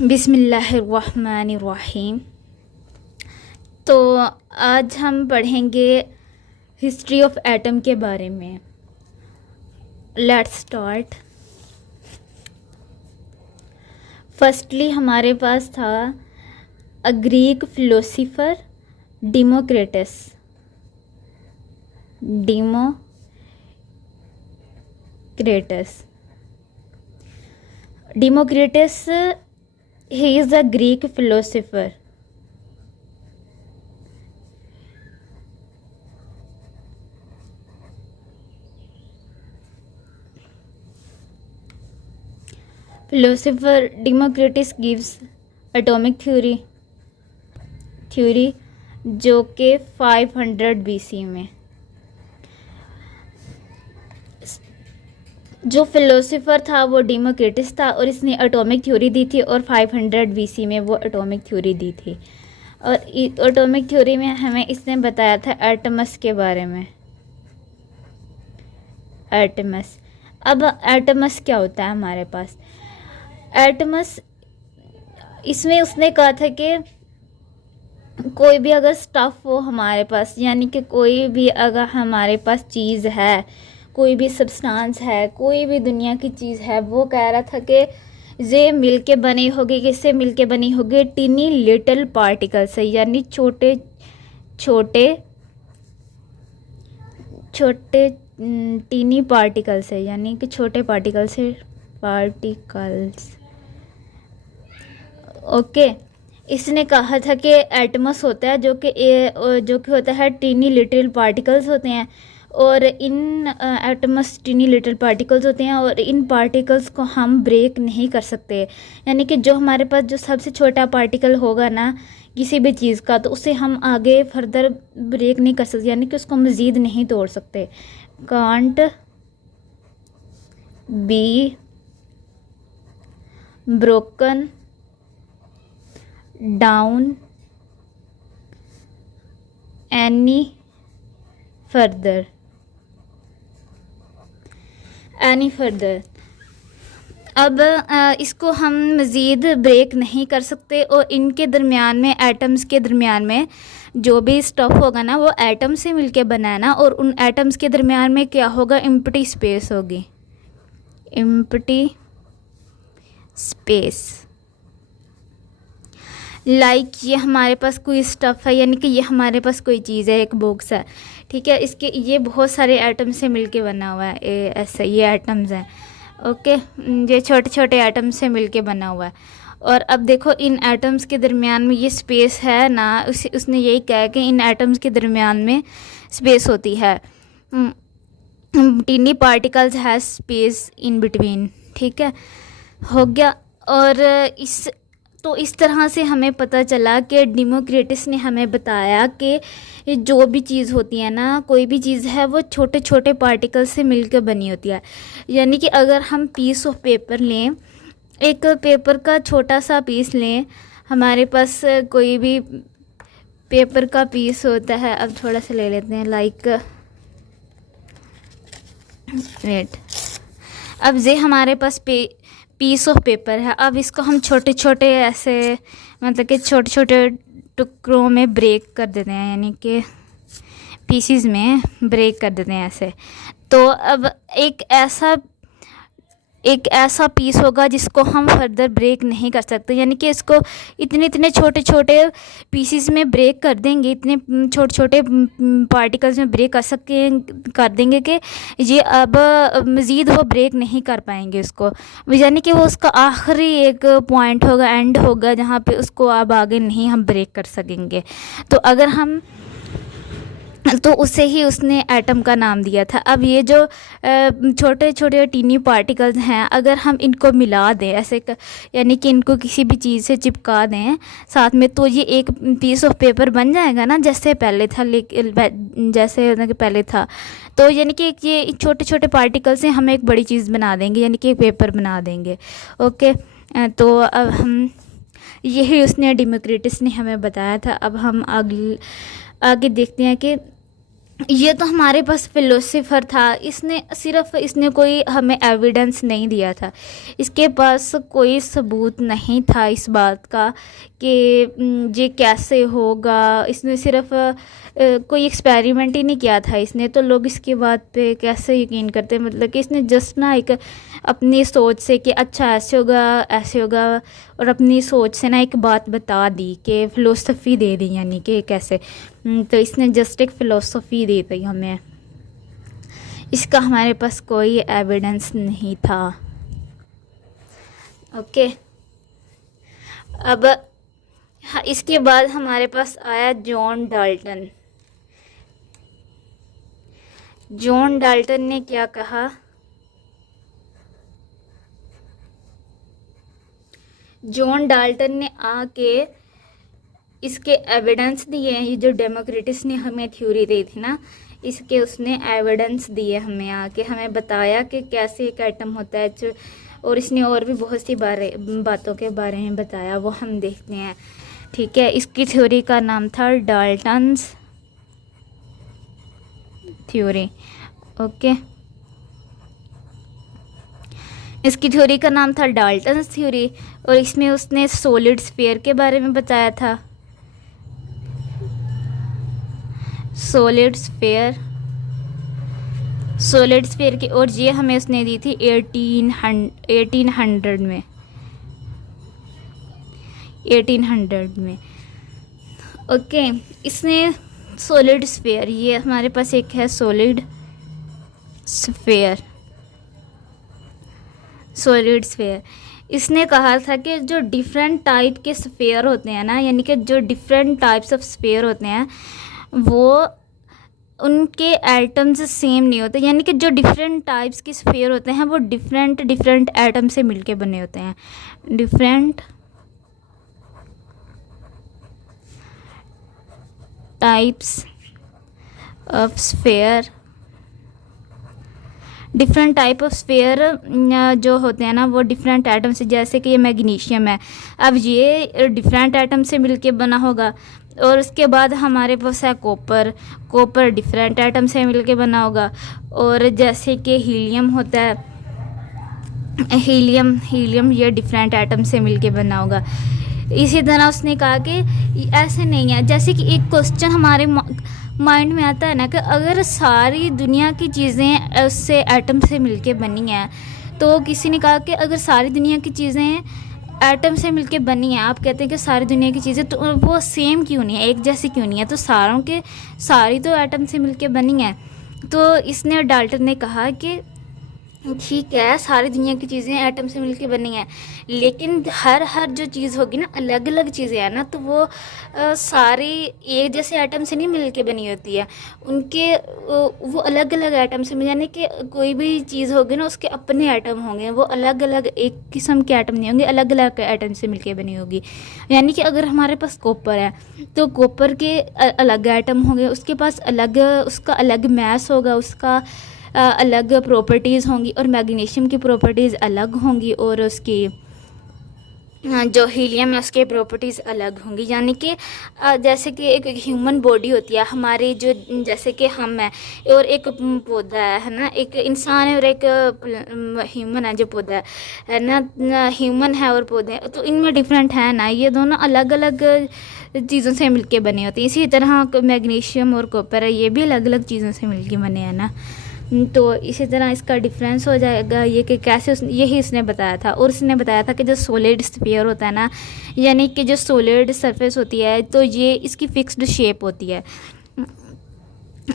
बिस्मिल्लाहिर्रहमानिर्रहीम। तो आज हम पढ़ेंगे हिस्ट्री ऑफ एटम के बारे में। Let's start. फर्स्टली हमारे पास था a Greek philosopher Democritus. Democritus he is a Greek philosopher. Philosopher Democritus gives atomic theory जो कि 500 BC में। जो फिलोसोफर था वो डेमोक्रिटस था और इसने एटॉमिक थ्योरी दी थी और 500 BC में वो एटॉमिक थ्योरी दी थी। और एटॉमिक थ्योरी में हमें इसने बताया था एटमस के बारे में। एटमस, अब एटमस क्या होता है हमारे पास? एटमस, इसमें उसने कहा था कि कोई भी अगर स्टफ़ हो हमारे पास, यानी कि कोई भी अगर हमारे पास चीज़ है, कोई भी सब्सटेंस है, कोई भी दुनिया की चीज़ है, वो कह रहा था कि ये मिलके बनी होगी। किससे मिलके बनी होगी? टीनी लिटिल पार्टिकल से, यानी छोटे टीनी पार्टिकल से, यानी कि छोटे पार्टिकल्स। ओके, इसने कहा था कि एटमस होता है जो कि होता है टीनी लिटिल पार्टिकल्स होते हैं, और इन एटमस टीनी लिटिल पार्टिकल्स होते हैं और इन पार्टिकल्स को हम ब्रेक नहीं कर सकते। यानी कि जो हमारे पास जो सबसे छोटा पार्टिकल होगा ना किसी भी चीज़ का, तो उसे हम आगे फर्दर ब्रेक नहीं कर सकते, यानी कि उसको मज़ीद नहीं तोड़ सकते। Can't be broken down any further. अब इसको हम मज़ीद ब्रेक नहीं कर सकते, और इनके दरमियान में, एटम्स के दरमियान में जो भी स्टफ़ होगा ना वो एटम से मिलके बना है ना, और उन एटम्स के दरमियान में क्या होगा? एम्प्टी स्पेस होगी। एम्प्टी स्पेस, लाइक ये हमारे पास कोई स्टफ़ है, यानी कि ये हमारे पास कोई चीज़ है, एक बॉक्स है, ठीक है। इसके ये बहुत सारे एटम से मिलके बना हुआ है, ऐसे ये एटम्स हैं। ओके, ये छोटे छोटे एटम से मिलके बना हुआ है। और अब देखो इन एटम्स के दरमियान में ये स्पेस है ना, उसने यही कहा कि इन एटम्स के दरमियान में स्पेस होती है। Tiny particles has space in between, ठीक है, हो गया। और इस तरह से हमें पता चला कि डेमोक्रिटस ने हमें बताया कि जो भी चीज़ होती है ना, कोई भी चीज़ है वो छोटे छोटे पार्टिकल से मिलकर बनी होती है। यानी कि अगर हम पीस ऑफ पेपर लें, एक पेपर का छोटा सा पीस लें, हमारे पास कोई भी पेपर का पीस होता है, अब थोड़ा सा ले लेते हैं, लाइक वेट, अब ये हमारे पास पीस ऑफ पेपर है। अब इसको हम छोटे छोटे ऐसे, मतलब कि छोटे छोटे टुकड़ों में ब्रेक कर देते हैं, यानी कि पीसीज में ब्रेक कर देते हैं ऐसे। तो अब एक ऐसा पीस होगा जिसको हम फर्दर ब्रेक नहीं कर सकते, यानी कि इसको इतने छोटे छोटे पीसीज में ब्रेक कर देंगे, इतने छोटे छोटे पार्टिकल्स में ब्रेक कर देंगे कि ये अब मज़ीद वो ब्रेक नहीं कर पाएंगे उसको, यानी कि वो उसका आखिरी एक पॉइंट होगा, एंड होगा, जहाँ पे उसको अब आगे नहीं हम ब्रेक कर सकेंगे। तो अगर हम, तो उसे ही उसने एटम का नाम दिया था। अब ये जो छोटे छोटे टीनी पार्टिकल्स हैं, अगर हम इनको मिला दें ऐसे यानी कि इनको किसी भी चीज़ से चिपका दें साथ में, तो ये एक पीस ऑफ पेपर बन जाएगा ना, जैसे पहले था, जैसे पहले था। तो यानी कि ये छोटे छोटे पार्टिकल से हम एक बड़ी चीज़ बना देंगे, यानी कि एक पेपर बना देंगे। ओके, तो अब हम, यही उसने डेमोक्रिटस ने हमें बताया था। अब हम आगे देखते हैं कि ये तो हमारे पास फिलोसोफर था, इसने कोई हमें एविडेंस नहीं दिया था, इसके पास कोई सबूत नहीं था इस बात का कि ये कैसे होगा। इसने सिर्फ कोई एक्सपेरिमेंट ही नहीं किया था इसने, तो लोग इसकी बात पे कैसे यकीन करते। मतलब कि इसने जस्ट ना एक अपनी सोच से कि अच्छा ऐसे होगा ऐसे होगा, और अपनी सोच से ना एक बात बता दी कि फ़िलोसफी दे दी, यानी कि कैसे। तो इसने जस्ट एक फ़िलोसफी दे दी हमें, इसका हमारे पास कोई एविडेंस नहीं था। ओके, अब हाँ, इसके बाद हमारे पास आया जॉन डाल्टन। जॉन डाल्टन ने क्या कहा? जॉन डाल्टन ने आके इसके एविडेंस दिए हैं। ये जो डेमोक्रिटस ने हमें थ्योरी दी थी ना, इसके उसने एविडेंस दिए हमें, आके हमें बताया कि कैसे एक एटम होता है। और इसने और भी बहुत सी बातों के बारे में बताया, वो हम देखते हैं। ठीक है, इसकी थ्योरी का नाम था डाल्टन्स थ्योरी। ओके, इसकी थ्योरी का नाम था डाल्टन्स थ्योरी, और इसमें उसने सॉलिड स्फीयर के बारे में बताया था। सॉलिड स्फीयर की, और ये हमें उसने दी थी 1800 में। 1800 में। ओके, इसने सॉलिड स्फीयर, ये हमारे पास एक है सॉलिड स्फीयर। इसने कहा था कि जो डिफरेंट टाइप के स्फीयर होते हैं ना, यानी कि जो डिफरेंट टाइप्स ऑफ स्फीयर होते हैं वो उनके एटम्स सेम नहीं होते। यानी कि जो डिफरेंट टाइप्स के स्फीयर होते हैं वो डिफरेंट एटम से मिलके बने होते हैं। Different types of sphere, different type of sphere जो होते हैं ना वो डिफरेंट एटम से, जैसे कि ये मैग्नीशियम है, अब ये डिफरेंट एटम से मिलके बना होगा। और उसके बाद हमारे पास है कॉपर डिफरेंट एटम से मिलके बना होगा। और जैसे कि हीलियम होता है, हीलियम ये डिफरेंट एटम से मिलके बना होगा। इसी तरह उसने कहा कि ऐसे नहीं है, जैसे कि एक क्वेश्चन हमारे माइंड में आता है ना कि अगर सारी दुनिया की चीज़ें उससे एटम से मिलके बनी हैं, तो किसी ने कहा कि अगर सारी दुनिया की चीज़ें एटम से मिलके बनी हैं, आप कहते हैं कि सारी दुनिया की चीज़ें, तो वो सेम क्यों नहीं है, एक जैसी क्यों नहीं है? तो सारी तो एटम से मिलके बनी हैं। तो इसने डाल्टन ने कहा कि ठीक है, सारी दुनिया की चीज़ें एटम से मिलके बनी हैं, लेकिन हर जो चीज़ होगी ना, अलग अलग चीज़ें हैं ना, तो वो सारी एक जैसे एटम से नहीं मिलके बनी होती है। वो अलग अलग एटम से, यानी कि कोई भी चीज़ होगी ना उसके अपने एटम होंगे, वो अलग अलग एक किस्म के एटम नहीं होंगे, अलग अलग एटम से मिलके बनी होगी। यानी कि अगर हमारे पास कॉपर है तो कॉपर के अलग एटम होंगे, उसके पास उसका अलग मैस होगा, उसका अलग प्रॉपर्टीज़ होंगी, और मैग्नीशियम की प्रॉपर्टीज़ अलग होंगी, और उसकी जो हीलियम है उसके प्रॉपर्टीज़ अलग होंगी। यानी कि जैसे कि एक ह्यूमन बॉडी होती है हमारी, जो जैसे कि हम हैं और एक पौधा है ना, एक इंसान है और एक ह्यूमन है जो पौधा है ना, ह्यूमन है और पौधे, तो इनमें डिफरेंट है ना, ये दोनों अलग अलग चीज़ों से मिलके बने होते हैं। इसी तरह मैग्नीशियम और कॉपर है, ये भी अलग अलग चीज़ों से मिलके बने हैं ना। तो इसी तरह इसका डिफरेंस हो जाएगा ये कि कैसे यही उसने बताया था। और उसने बताया था कि जो सॉलिड स्फीयर होता है ना, यानी कि जो सॉलिड सरफेस होती है, तो ये इसकी फिक्स्ड शेप होती है।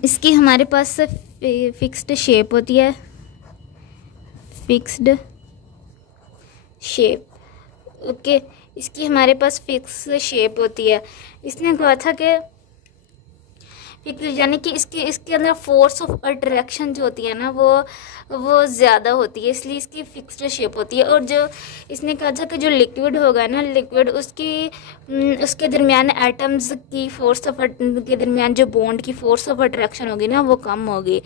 इसकी हमारे पास फिक्स्ड शेप होती है, फिक्स्ड शेप। ओके, इसकी हमारे पास फिक्स शेप होती है। इसने कहा था कि यानी कि इसके अंदर फोर्स ऑफ अट्रैक्शन जो होती है ना वो ज़्यादा होती है, इसलिए इसकी फिक्स्ड शेप होती है। और जो इसने कहा था कि जो लिक्विड होगा ना, लिक्विड उसके दरमियान एटम्स की फोर्स ऑफ के दरमियान जो बॉन्ड की फोर्स ऑफ अट्रैक्शन होगी ना वो कम होगी।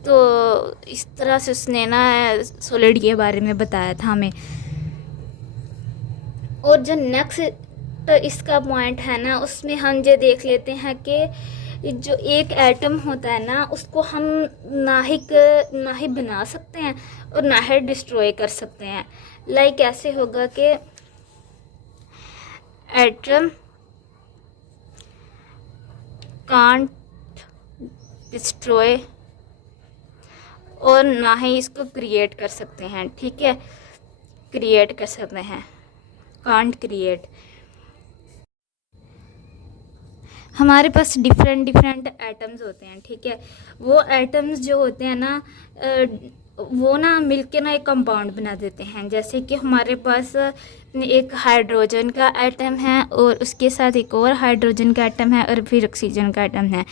तो इस तरह से उसने ना सॉलिड के बारे में बताया था हमें। और जो नेक्स्ट तो इसका पॉइंट है ना, उसमें हम ये देख लेते हैं कि जो एक एटम होता है ना, उसको हम ना ही बना सकते हैं और ना ही डिस्ट्रॉय कर सकते हैं। लाइक ऐसे होगा कि एटम कांट डिस्ट्रॉय और ना ही इसको क्रिएट कर सकते हैं। ठीक है, क्रिएट कर सकते हैं, कांट क्रिएट। हमारे पास डिफरेंट एटम्स होते हैं। ठीक है, वो एटम्स जो होते हैं ना, वो ना मिलके ना एक कंपाउंड बना देते हैं। जैसे कि हमारे पास एक हाइड्रोजन का एटम है और उसके साथ एक और हाइड्रोजन का एटम है और फिर ऑक्सीजन का एटम है।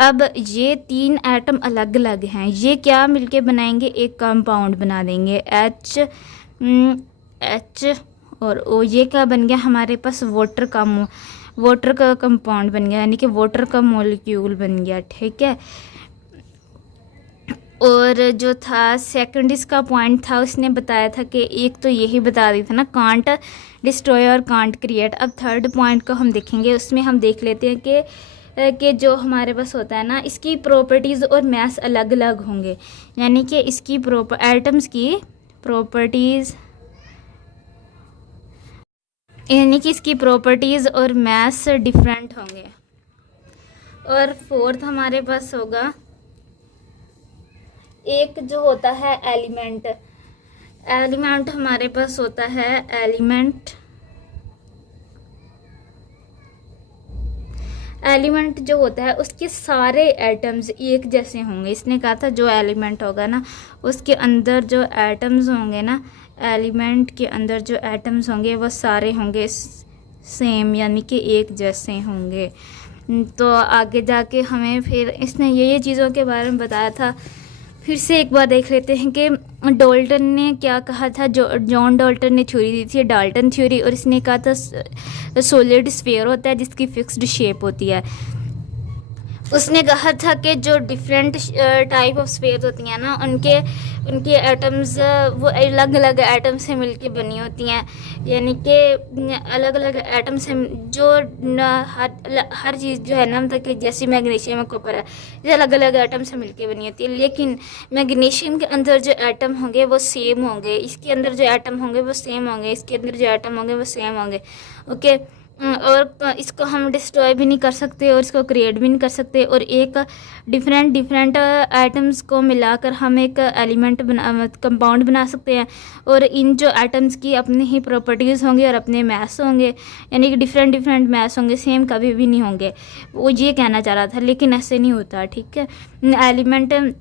अब ये 3 एटम अलग अलग हैं, ये क्या मिलके बनाएंगे, एक कंपाउंड बना देंगे, H और O। ये क्या बन गया हमारे पास, वाटर का कंपाउंड बन गया, यानी कि वाटर का मॉलिक्यूल बन गया। ठीक है, और जो था सेकंड इसका पॉइंट था, उसने बताया था कि एक तो यही बता दी था ना, कांट डिस्ट्रॉय और कांट क्रिएट। अब थर्ड पॉइंट को हम देखेंगे, उसमें हम देख लेते हैं कि जो हमारे पास होता है ना, इसकी प्रॉपर्टीज़ और मैस अलग अलग होंगे, यानी कि इसकी एटम्स की प्रॉपर्टीज़, यानी कि इसकी प्रॉपर्टीज़ और मैस डिफरेंट होंगे। और फोर्थ हमारे पास होगा एक जो होता है एलिमेंट हमारे पास होता है एलिमेंट जो होता है उसके सारे एटम्स एक जैसे होंगे। इसने कहा था जो एलिमेंट होगा ना, उसके अंदर जो एटम्स होंगे ना, एलिमेंट के अंदर जो एटम्स होंगे वो सारे होंगे सेम, यानी कि एक जैसे होंगे। तो आगे जाके हमें फिर इसने ये चीज़ों के बारे में बताया था। फिर से एक बार देख लेते हैं कि डाल्टन ने क्या कहा था। जॉन डाल्टन ने थ्योरी दी थी, डाल्टन थ्योरी, और इसने कहा था सॉलिड स्फीयर होता है जिसकी फिक्स्ड शेप होती है। उसने कहा था कि जो डिफरेंट टाइप ऑफ स्फीयर होती हैं ना, उनके एटम्स वो अलग अलग एटम से मिलके बनी होती हैं, यानी कि अलग अलग एटम से जो हर चीज़ जो है ना, मतलब कि जैसे मैग्नीशियम और कॉपर है, ये अलग अलग एटम से मिलके बनी होती है। लेकिन मैग्नीशियम के अंदर जो एटम होंगे वो सेम होंगे, इसके अंदर जो एटम होंगे वो सेम होंगे, इसके अंदर जो एटम होंगे वो सेम होंगे। ओके, और इसको हम डिस्ट्रॉय भी नहीं कर सकते और इसको क्रिएट भी नहीं कर सकते। और एक डिफरेंट एटम्स को मिलाकर हम एक एलिमेंट कंपाउंड बना सकते हैं, और इन जो एटम्स की अपनी ही प्रॉपर्टीज़ होंगे और अपने मैस होंगे, यानी कि डिफरेंट मैस होंगे, सेम कभी भी नहीं होंगे। वो ये कहना चाह रहा था, लेकिन ऐसे नहीं होता। ठीक है, एलिमेंट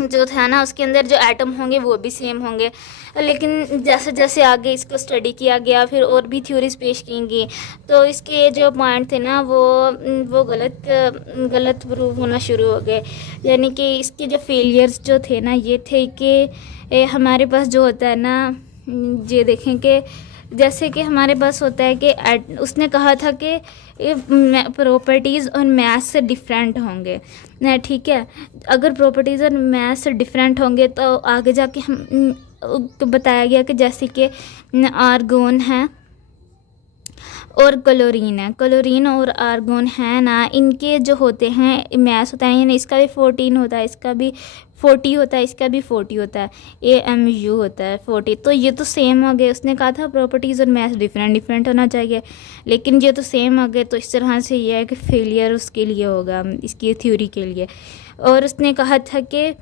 जो था ना, उसके अंदर जो एटम होंगे वो भी सेम होंगे। लेकिन जैसे जैसे आगे इसको स्टडी किया गया, फिर और भी थ्योरीज पेश की गई, तो इसके जो पॉइंट थे ना वो गलत प्रूव होना शुरू हो गए। यानी कि इसके जो फेलियर्स जो थे ना, ये थे कि हमारे पास जो होता है ना, ये देखें कि जैसे कि हमारे पास होता है कि उसने कहा था कि प्रॉपर्टीज़ और मैथ्स से डिफरेंट होंगे। ठीक है, अगर प्रॉपर्टीज़ और मैथ्स से डिफरेंट होंगे तो आगे जाके हम तो बताया गया कि जैसे कि आर्गोन है और क्लोरीन और आर्गोन है ना, इनके जो होते हैं मैथ्स होता है, यानी इसका भी 14 होता है, इसका भी 40 होता है, इसका भी 40 होता है, AMU होता है 40। तो ये तो सेम हो गए। उसने कहा था प्रॉपर्टीज़ और मैथ्स डिफरेंट होना चाहिए, लेकिन ये तो सेम हो गए। तो इस तरह से ये है कि फेलियर उसके लिए होगा, इसकी थ्योरी के लिए। और उसने कहा था कि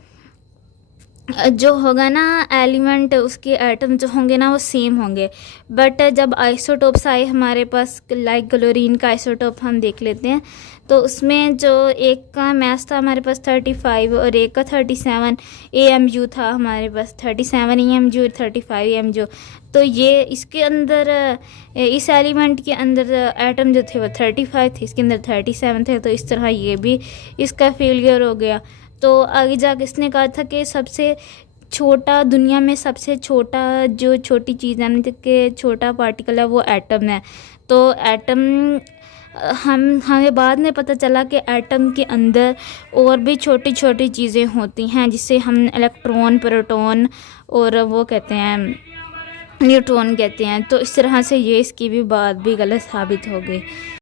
जो होगा ना एलिमेंट, उसके एटम जो होंगे ना वो सेम होंगे, बट जब आइसोटोप्स आए हमारे पास, लाइक क्लोरीन का आइसोटोप हम देख लेते हैं, तो उसमें जो एक का मैस था हमारे पास 35 और एक का 37 AMU था हमारे पास, 37 AMU और 35 AMU। तो ये इसके अंदर इस एलिमेंट के अंदर एटम जो थे वो 35 थे, इसके अंदर 37 थे। तो इस तरह ये भी इसका फेलियर हो गया। तो आगे जाके इसने कहा था कि सबसे छोटा, दुनिया में सबसे छोटा जो छोटी चीज़ है, मतलब कि छोटा पार्टिकल है, वो एटम है। तो एटम हमें बाद में पता चला कि एटम के अंदर और भी छोटी छोटी चीज़ें होती हैं, जिसे हम इलेक्ट्रॉन, प्रोटॉन और वो कहते हैं न्यूट्रॉन कहते हैं। तो इस तरह से ये इसकी भी बात भी गलत साबित हो गई।